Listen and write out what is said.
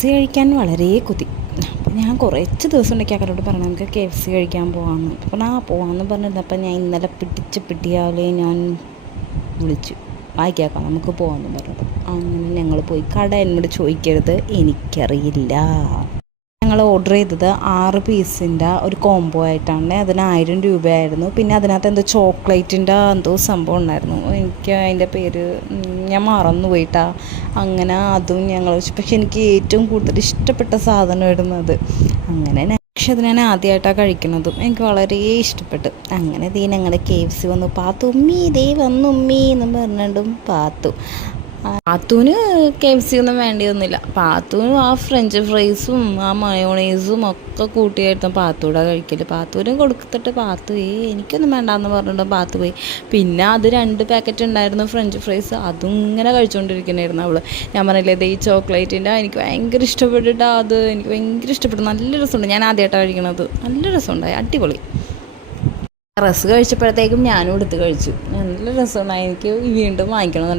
KFC കഴിക്കാൻ വളരെ കൊതി. അപ്പോൾ ഞാൻ കുറച്ച് ദിവസം ഉണ്ടാക്കി അവരോട് പറഞ്ഞു നമുക്ക് KFC കഴിക്കാൻ പോകാമെന്ന്. അപ്പോൾ പോകാമെന്ന് പറഞ്ഞിരുന്നപ്പോൾ ഞാൻ ഇന്നലെ പിടിയാലെ ഞാൻ വിളിച്ചു വായിക്കാം നമുക്ക് പോകാമെന്ന് പറഞ്ഞത്. അങ്ങനെ ഞങ്ങൾ പോയി. കട എന്നോട് ചോദിക്കരുത്, എനിക്കറിയില്ല. ഞങ്ങൾ ഓർഡർ ചെയ്തത് 6 പീസിൻ്റെ ഒരു കോംബോ ആയിട്ടാണ്. അതിന് 1000 രൂപയായിരുന്നു. പിന്നെ അതിനകത്ത് എന്തോ ചോക്ലേറ്റിൻ്റെ എന്തോ സംഭവം ഉണ്ടായിരുന്നു, എനിക്ക് അതിൻ്റെ പേര് ഞാൻ മറന്നു പോയിട്ടാ. അങ്ങനെ അതും ഞങ്ങൾ വെച്ചു. പക്ഷെ എനിക്ക് ഏറ്റവും കൂടുതൽ ഇഷ്ടപ്പെട്ട സാധനമായിരുന്നു അത്. അങ്ങനെ പക്ഷെ അത് ഞാൻ ആദ്യമായിട്ടാണ് കഴിക്കുന്നതും എനിക്ക് വളരെ ഇഷ്ടപ്പെട്ടു. അങ്ങനെ ഞങ്ങൾ KFC വന്നു. പാത്തു ഉമ്മി വന്നു ഉമ്മി എന്നും പറഞ്ഞിട്ടും പാത്തുവിന് KFC ഒന്നും വേണ്ടിയൊന്നുമില്ല. പാത്തുവിന് ആ ഫ്രഞ്ച് ഫ്രൈസും ആ മയോണൈസും ഒക്കെ കൂട്ടിയായിരുന്നു പാത്തൂടെ കഴിക്കൽ. പാത്തുവിനും കൊടുത്തിട്ട് പാത്തു എനിക്കൊന്നും വേണ്ടാന്ന് പറഞ്ഞിട്ട് പാത്തു പോയി. പിന്നെ അത് 2 പാക്കറ്റ് ഉണ്ടായിരുന്നു ഫ്രഞ്ച് ഫ്രൈസ്, അതും ഇങ്ങനെ കഴിച്ചുകൊണ്ടിരിക്കണായിരുന്നു അവൾ. ഞാൻ പറഞ്ഞില്ലേ ഈ ചോക്ലേറ്റിൻ്റെ എനിക്ക് ഭയങ്കര ഇഷ്ടപ്പെട്ടിട്ടാ. അത് എനിക്ക് ഭയങ്കര ഇഷ്ടപ്പെട്ടു. നല്ല രസമുണ്ട്. ഞാൻ ആദ്യമായിട്ടാണ് കഴിക്കണത്. നല്ല രസമുണ്ടായി, അടിപൊളി. റസ് കഴിച്ചപ്പോഴത്തേക്കും ഞാനും എടുത്ത് കഴിച്ചു. നല്ല രസമുണ്ടായി. എനിക്ക് വീണ്ടും വാങ്ങിക്കണം.